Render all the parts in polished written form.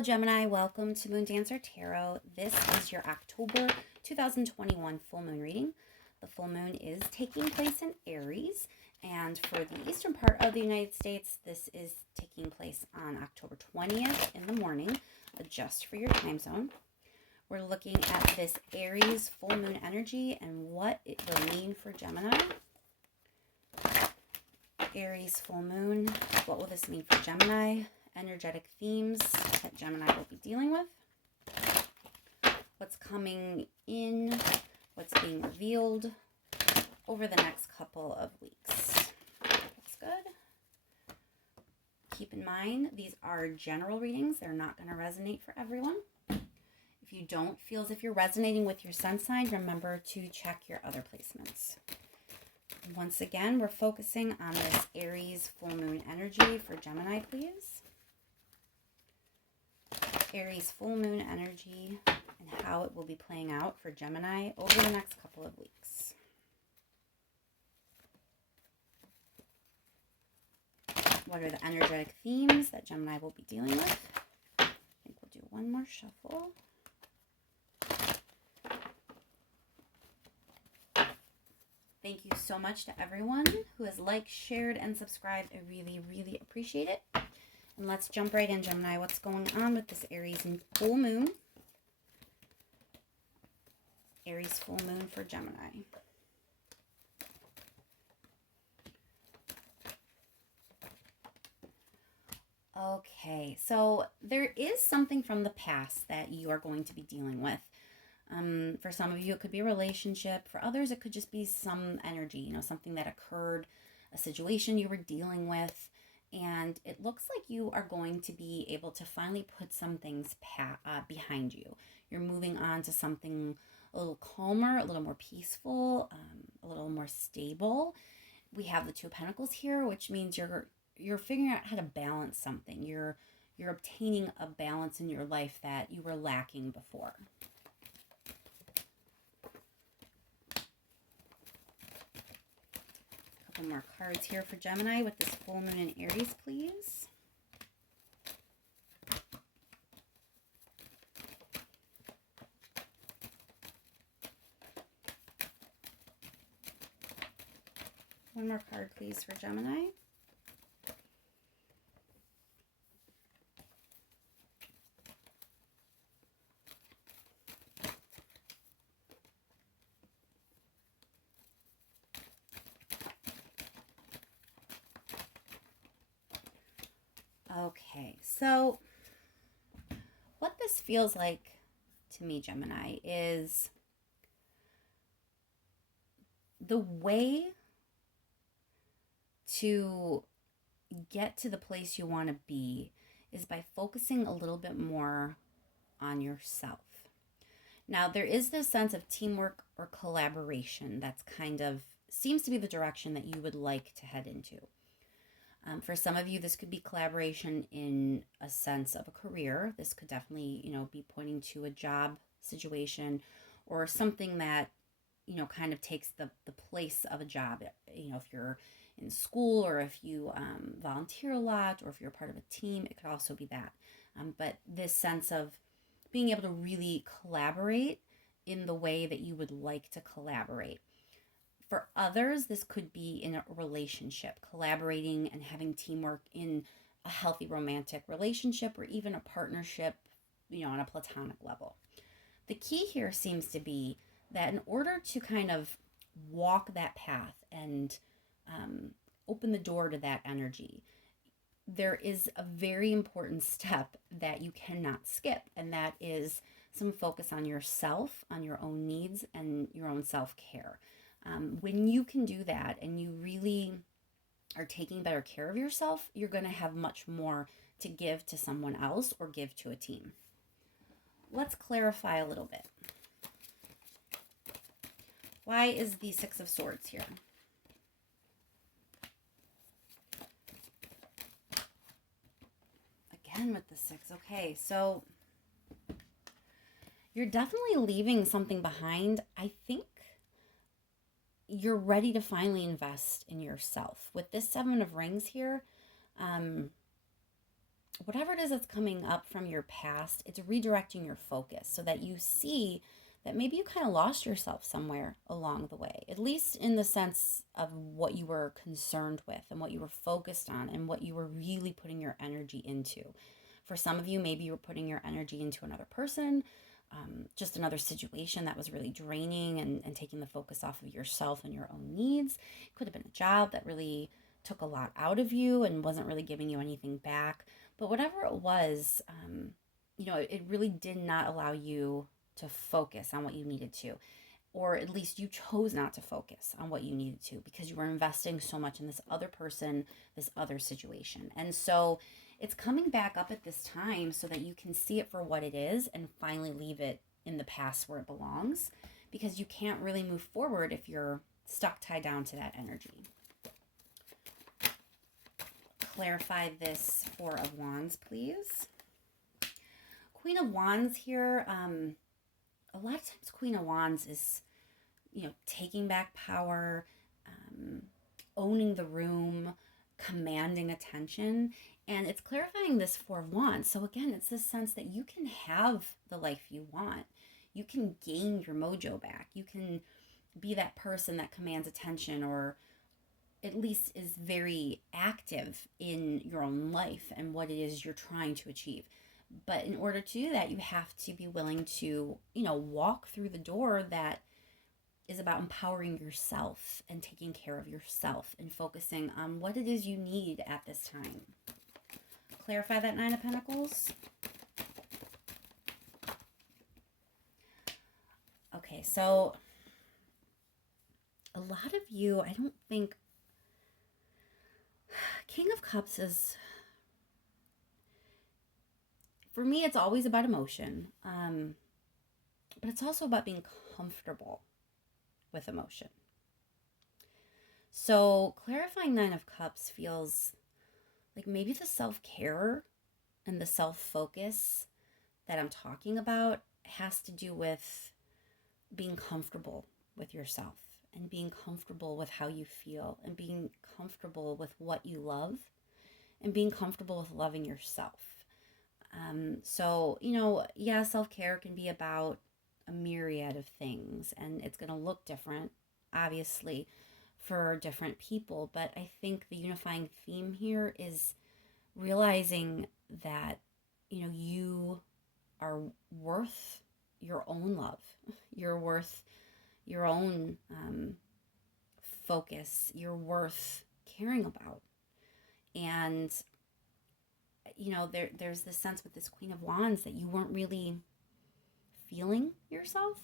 Hello Gemini, welcome to Moon Dancer Tarot. This is your October 2021 full moon reading. The full moon is taking place in Aries, and for the eastern part of the United States, this is taking place on October 20th in the morning. Adjust for your time zone. We're looking at this Aries full moon energy and what it will mean for Gemini. Aries full moon, what will this mean for Gemini? Energetic themes that Gemini will be dealing with. What's coming in, what's being revealed over the next couple of weeks. That's good. Keep in mind, these are general readings. They're not going to resonate for everyone. If you don't feel as if you're resonating with your sun sign, remember to check your other placements. Once again, we're focusing on this Aries full moon energy for Gemini, please. Aries full moon energy and how it will be playing out for Gemini over the next couple of weeks. What are the energetic themes that Gemini will be dealing with? I think we'll do one more shuffle. Thank you so much to everyone who has liked, shared, and subscribed. I really, really appreciate it. And let's jump right in, Gemini. What's going on with this Aries and full moon? Aries full moon for Gemini. Okay, so there is something from the past that you are going to be dealing with. For some of you, it could be a relationship. For others, it could just be some energy, something that occurred, a situation you were dealing with. And it looks like you are going to be able to finally put some things behind you. You're moving on to something a little calmer, a little more peaceful, a little more stable. We have the Two of Pentacles here, which means you're figuring out how to balance something. You're obtaining a balance in your life that you were lacking before. More cards here for Gemini with this full moon in Aries, please. One more card, please, for Gemini. Okay, so what this feels like to me, Gemini, is the way to get to the place you want to be is by focusing a little bit more on yourself. Now, there is this sense of teamwork or collaboration that's kind of seems to be the direction that you would like to head into. For some of you, this could be collaboration in a sense of a career. This could definitely, be pointing to a job situation or something that, kind of takes the place of a job. If you're in school or if you volunteer a lot or if you're part of a team, it could also be that. But this sense of being able to really collaborate in the way that you would like to collaborate. For others, this could be in a relationship, collaborating and having teamwork in a healthy romantic relationship or even a partnership, on a platonic level. The key here seems to be that in order to kind of walk that path and open the door to that energy, there is a very important step that you cannot skip, and that is some focus on yourself, on your own needs, and your own self-care. When you can do that and you really are taking better care of yourself, you're going to have much more to give to someone else or give to a team. Let's clarify a little bit. Why is the Six of Swords here? Again with the Six. Okay, so you're definitely leaving something behind. I think you're ready to finally invest in yourself. With this Seven of Rings here, whatever it is that's coming up from your past, it's redirecting your focus so that you see that maybe you kind of lost yourself somewhere along the way, at least in the sense of what you were concerned with and what you were focused on and what you were really putting your energy into. For some of you, maybe you were putting your energy into another person, just another situation that was really draining and taking the focus off of yourself and your own needs. It could have been a job that really took a lot out of you and wasn't really giving you anything back. But whatever it was, it really did not allow you to focus on what you needed to, or at least you chose not to focus on what you needed to because you were investing so much in this other person, this other situation. And so it's coming back up at this time so that you can see it for what it is and finally leave it in the past where it belongs, because you can't really move forward if you're stuck tied down to that energy. Clarify this Four of Wands, please. Queen of Wands here, a lot of times Queen of Wands is, taking back power, owning the room, commanding attention. And it's clarifying this Four of Wands. So again, it's this sense that you can have the life you want. You can gain your mojo back. You can be that person that commands attention, or at least is very active in your own life and what it is you're trying to achieve. But in order to do that, you have to be willing to, walk through the door that is about empowering yourself and taking care of yourself and focusing on what it is you need at this time. Clarify that Nine of Pentacles. Okay, so a lot of you, I don't think, King of Cups is, for me, it's always about emotion, but it's also about being comfortable with emotion. So clarifying Nine of Cups feels like maybe the self-care and the self-focus that I'm talking about has to do with being comfortable with yourself and being comfortable with how you feel and being comfortable with what you love and being comfortable with loving yourself. Self-care can be about a myriad of things, and it's going to look different, obviously, for different people. But I think the unifying theme here is realizing that, you are worth your own love. You're worth your own focus. You're worth caring about. And there's this sense with this Queen of Wands that you weren't really feeling yourself.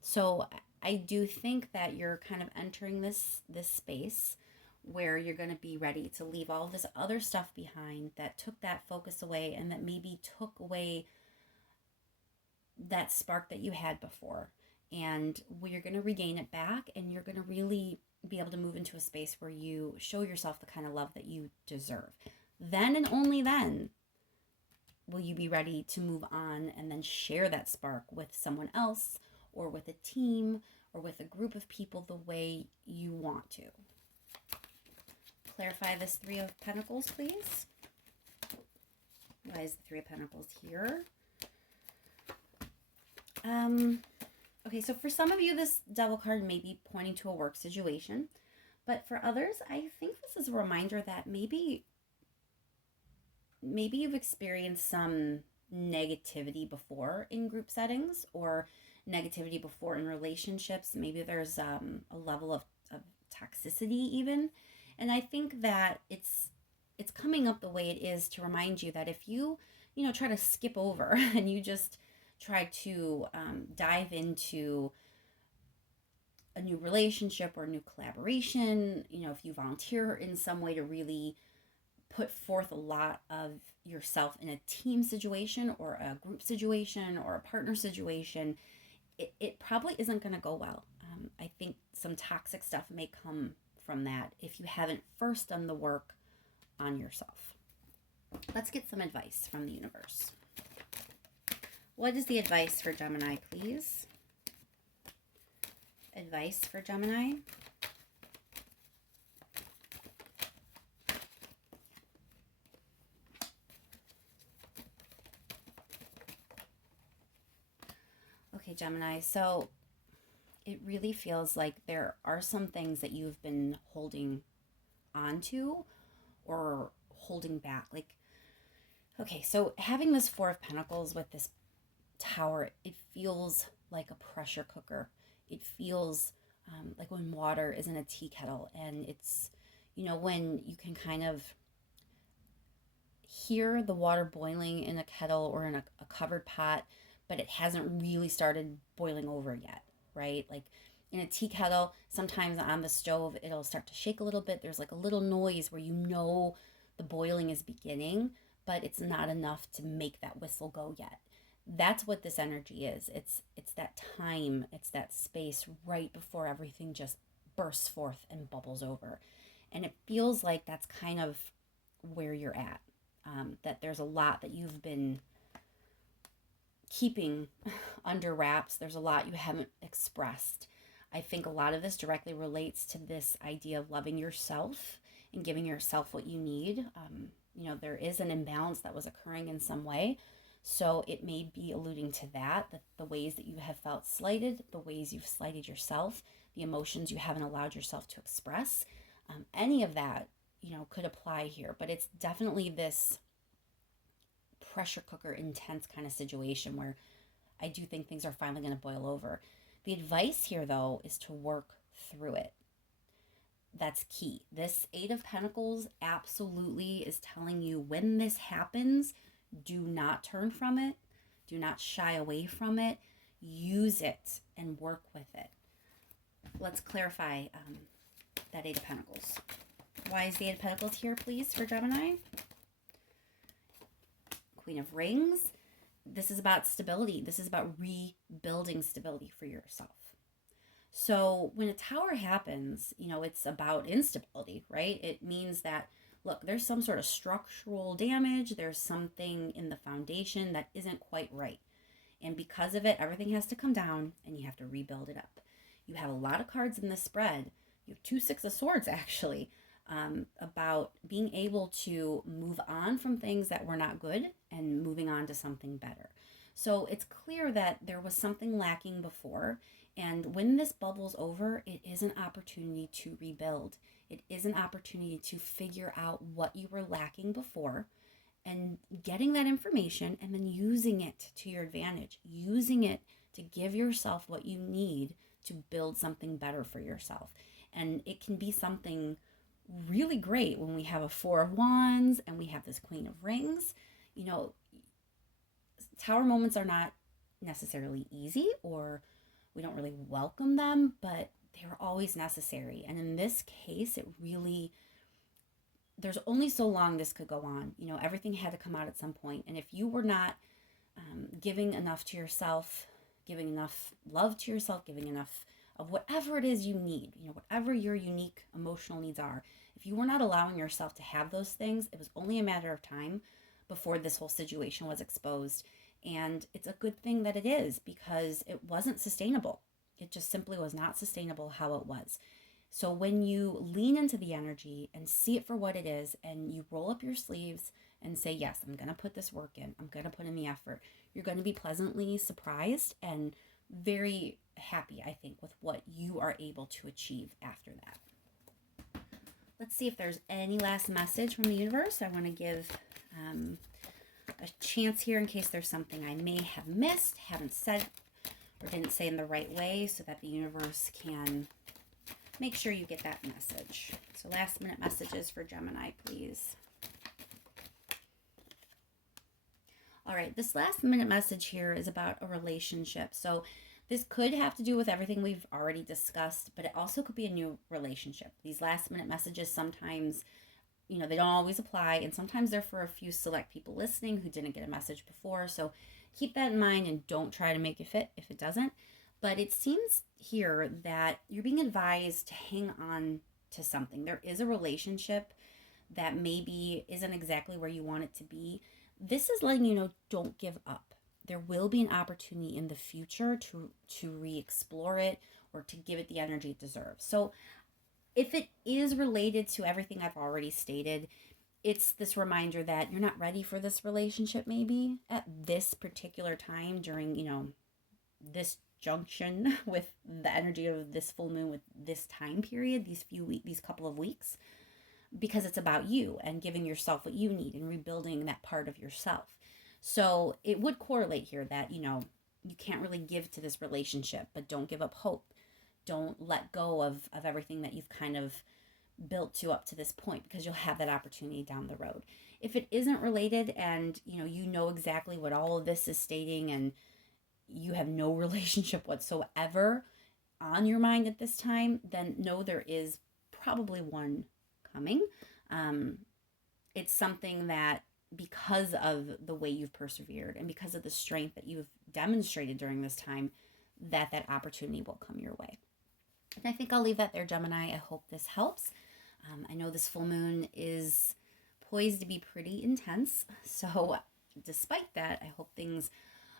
So I do think that you're kind of entering this space where you're going to be ready to leave all this other stuff behind that took that focus away and that maybe took away that spark that you had before. And you're going to regain it back, and you're going to really be able to move into a space where you show yourself the kind of love that you deserve. Then and only then will you be ready to move on and then share that spark with someone else or with a team or with a group of people the way you want to. Clarify this Three of Pentacles, please. Why is the Three of Pentacles here? Okay, so for some of you, this Devil card may be pointing to a work situation. But for others, I think this is a reminder that maybe you've experienced some negativity before in group settings or negativity before in relationships. Maybe there's a level of toxicity even. And I think that it's coming up the way it is to remind you that if you try to skip over and you just try to dive into a new relationship or a new collaboration, if you volunteer in some way to really put forth a lot of yourself in a team situation or a group situation or a partner situation, it probably isn't going to go well. I think some toxic stuff may come from that if you haven't first done the work on yourself. Let's get some advice from the universe. What is the advice for Gemini, please? Advice for Gemini. Okay, Gemini. So it really feels like there are some things that you've been holding on to or holding back. Like, okay, so having this Four of Pentacles with this Tower, it feels like a pressure cooker. It feels like when water is in a tea kettle, and it's, when you can kind of hear the water boiling in a kettle or in a covered pot, but it hasn't really started boiling over yet, right? Like in a tea kettle, sometimes on the stove, it'll start to shake a little bit. There's like a little noise where the boiling is beginning, but it's not enough to make that whistle go yet. That's what this energy is. It's that time, it's that space right before everything just bursts forth and bubbles over. And it feels like that's kind of where you're at. That there's a lot that you've been keeping under wraps. There's a lot you haven't expressed. I think a lot of this directly relates to this idea of loving yourself and giving yourself what you need. There is an imbalance that was occurring in some way. So it may be alluding to that the ways that you have felt slighted, the ways you've slighted yourself, the emotions you haven't allowed yourself to express. Any of that, could apply here. But it's definitely this pressure cooker intense kind of situation where I do think things are finally going to boil over. The advice here, though, is to work through it. That's key. This Eight of Pentacles absolutely is telling you when this happens, do not turn from it. Do not shy away from it. Use it and work with it. Let's clarify that Eight of Pentacles. Why is the Eight of Pentacles here, please, for Gemini? Queen of Rings. This is about stability. This is about rebuilding stability for yourself. So when a Tower happens, it's about instability, right? It means that, look, there's some sort of structural damage. There's something in the foundation that isn't quite right. And because of it, everything has to come down and you have to rebuild it up. You have a lot of cards in this spread. You have 2 Six of Swords, actually, about being able to move on from things that were not good and moving on to something better. So it's clear that there was something lacking before. And when this bubbles over, it is an opportunity to rebuild. It is an opportunity to figure out what you were lacking before and getting that information and then using it to your advantage, using it to give yourself what you need to build something better for yourself. And it can be something really great when we have a Four of Wands and we have this Queen of Rings. Tower moments are not necessarily easy, or we don't really welcome them, but they were always necessary. And in this case, there's only so long this could go on. Everything had to come out at some point. And if you were not giving enough to yourself, giving enough love to yourself, giving enough of whatever it is you need, whatever your unique emotional needs are, if you were not allowing yourself to have those things, it was only a matter of time before this whole situation was exposed. And it's a good thing that it is, because it wasn't sustainable. It just simply was not sustainable how it was. So when you lean into the energy and see it for what it is, and you roll up your sleeves and say, yes, I'm going to put this work in, I'm going to put in the effort, you're going to be pleasantly surprised and very happy, I think, with what you are able to achieve after that. Let's see if there's any last message from the universe. I want to give a chance here in case there's something I may have missed, haven't said, or didn't say in the right way, so that the universe can make sure you get that message. So last minute messages for Gemini, please. All right, this last minute message here is about a relationship. So this could have to do with everything we've already discussed, but it also could be a new relationship. These last minute messages sometimes, they don't always apply, and sometimes they're for a few select people listening who didn't get a message before. So keep that in mind and don't try to make it fit if it doesn't. But it seems here that you're being advised to hang on to something. There is a relationship that maybe isn't exactly where you want it to be. This is letting you know, don't give up. There will be an opportunity in the future to re-explore it or to give it the energy it deserves. So if it is related to everything I've already stated, it's this reminder that you're not ready for this relationship maybe at this particular time during, this junction with the energy of this full moon with this time period, these couple of weeks, because it's about you and giving yourself what you need and rebuilding that part of yourself. So it would correlate here that, you can't really give to this relationship, but don't give up hope. Don't let go of everything that you've kind of built to up to this point, because you'll have that opportunity down the road. If it isn't related and you know exactly what all of this is stating, and you have no relationship whatsoever on your mind at this time, then know there is probably one coming. Um, it's something that, because of the way you've persevered and because of the strength that you've demonstrated during this time, that opportunity will come your way. And I think I'll leave that there, Gemini. I hope this helps. I know this full moon is poised to be pretty intense. So despite that, I hope things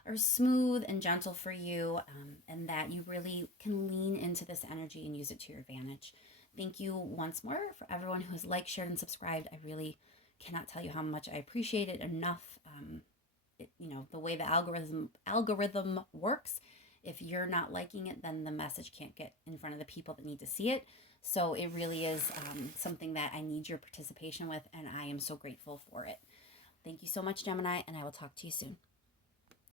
are smooth and gentle for you, and that you really can lean into this energy and use it to your advantage. Thank you once more for everyone who has liked, shared, and subscribed. I really cannot tell you how much I appreciate it enough. The way the algorithm works, if you're not liking it, then the message can't get in front of the people that need to see it. So it really is something that I need your participation with, and I am so grateful for it. Thank you so much, Gemini, and I will talk to you soon.